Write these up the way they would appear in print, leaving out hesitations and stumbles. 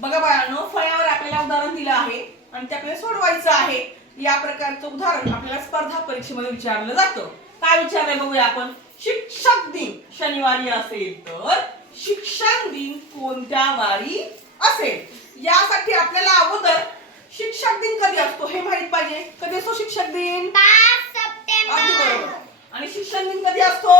बघा बाळांनो, फळ्यावर आपल्याला उदाहरण दिलं आहे आणि ते आपल्याला सोडवायचं आहे. या प्रकारचं उदाहरण आपल्याला स्पर्धा परीक्षेमध्ये विचारलं जातं. काय विचारलंय बघूया आपण. शिक्षक दिन शनिवारी असेल तर शिक्षण दिन कोणत्या वारी असेल? यासाठी आपल्याला अगोदर शिक्षक दिन कधी असतो हे माहित पाहिजे. कधी असतो शिक्षक दिन? 5 सप्टेंबर. अगदी बरोबर. आणि शिक्षण दिन कधी असतो?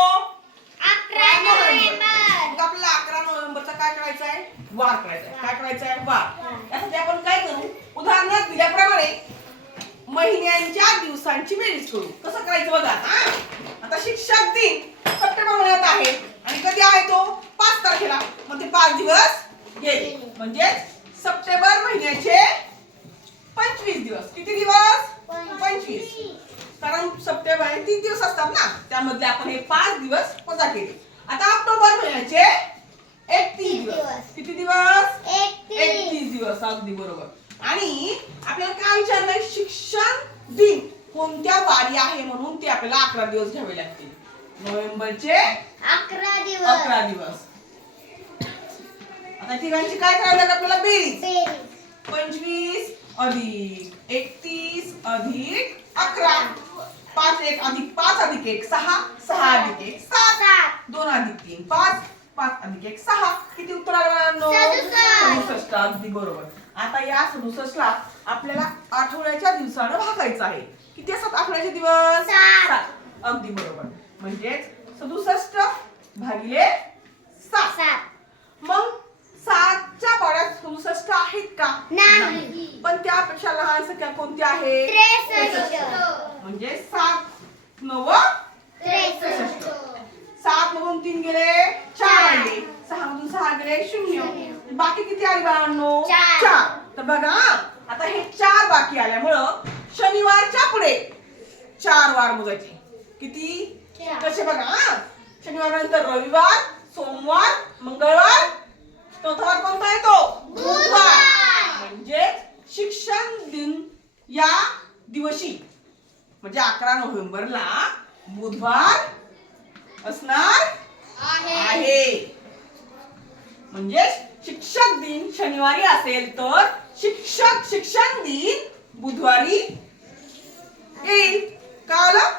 11 नोव्हेंबर. मग आपल्याला 11 नोव्हेंबरचा काय करायचं आहे? वार करायचा आहे. काय करायचं आहे? वार. यासाठी आपण काय करू? उदाहरणात दिल्याप्रमाणे महिन्यांच्या दिवसांची बेरीज करू. कसं करायचं बघा. आता शिक्षक दिन सप्टेंबर महिन्यात आहे आणि कधी आहे तो? 5 तारखेला. मग ते 5 दिवस गेले. म्हणजे सप्टेंबर महिन्याचे 25 दिवस. किती दिवस? 25. कारण सप्टेंबर 30 दिवस असतात ना, त्यामध्ये आपण हे 5 दिवस वजा केले. आता ऑक्टोबर महिन्याचे 31 दिवस. किती दिवस? 31 दिवस. अगदी बरोबर. आणि आपल्याला काय विचारलंय? शिक्षण दिन कोणत्या वारी आहे म्हणून ते आपल्याला 11 दिवस घ्यावे लागतील. नोव्हेंबरचे 11 दिवस. 11 दिवस. आता ठिकाणची काय करायला लागेल आपल्याला? बेरीज. 25 अधिक 31 अधिक 11. 5 1 अधिक 5 अधिक 1 6. 6 अधिक 1 7. 2 अधिक 3 5. 5 अधिक 1 6. किती उत्तर आलं? 67. अगदी बरोबर. आता या 67 ला आपल्याला आठवड्याच्या दिवसानं भागायचं आहे. किती असतात आठवड्याचे दिवस? 7. अगदी बरोबर. म्हणजेच 67 भागिले 7. मग 7च्या पाड्यात 67 आहेत का? नाही. पण त्यापेक्षा लहान संख्या कोणती आहे? 63. म्हणजे 7 9 63. 7 मधून 3 गेले 4 आले. 6 मधून 6 गेले 0. बाकी किती आले बाळांनो? 4. तर बघा आता हे 4 बाकी आल्यामुळं शनिवारच्या पुढे 4 वार मोजायचे. किती? कसे बघा. शनिवार नंतर रविवार, सोमवार, मंगळवार, चौथा वार कोणता येतो? बुधवार. म्हणजे शिक्षण दिन या दिवशी म्हणजे 11 नोव्हेंबरला बुधवार असणार आहे. म्हणजे शिक्षक दिन शनिवारी असेल तर शिक्षण दिन बुधवारी येईल. कळलं?